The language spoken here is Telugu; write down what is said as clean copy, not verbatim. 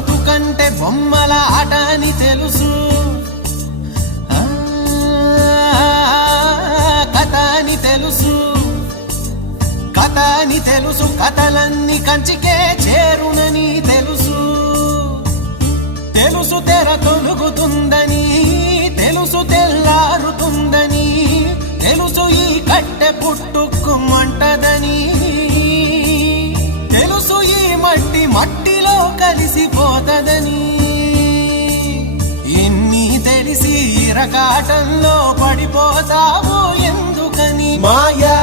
బతుకంటే బొమ్మల ఆట అని తెలుసు, కథ అని తెలుసు, కథ అని తెలుసు, కథలన్నీ కంచికే చేరునని తెలుసు. తెలుసు తెర తొలుగుతుందని, తెలుసు తెల్లారుతుందని, తెలుసు ఈ కట్టె పుట్టుకుమంటదని, తెలుసు ఈ మట్టి మట్టిలో కలిసిపోతదని. ఎన్ని తెలిసి ఇరకాటంలో పడిపోతావు ఎందుకని? మాయా